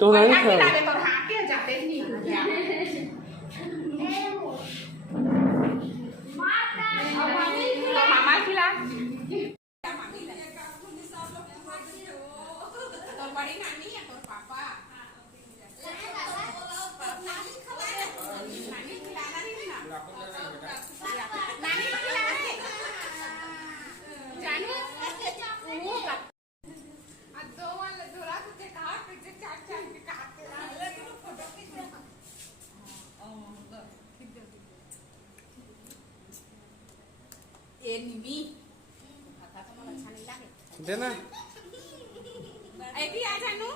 तो नहीं था मामा खिला तो बड़ी नानी है तो पापा नानी खिलाना नहीं ना नानी खिलाना है जानू वो का दो वाले दोरा तुझे कहा तुझे चार चार के काटते रहा फोटो खींच ए निमी आता तो मला छान लागे देना ऐकी आ जानू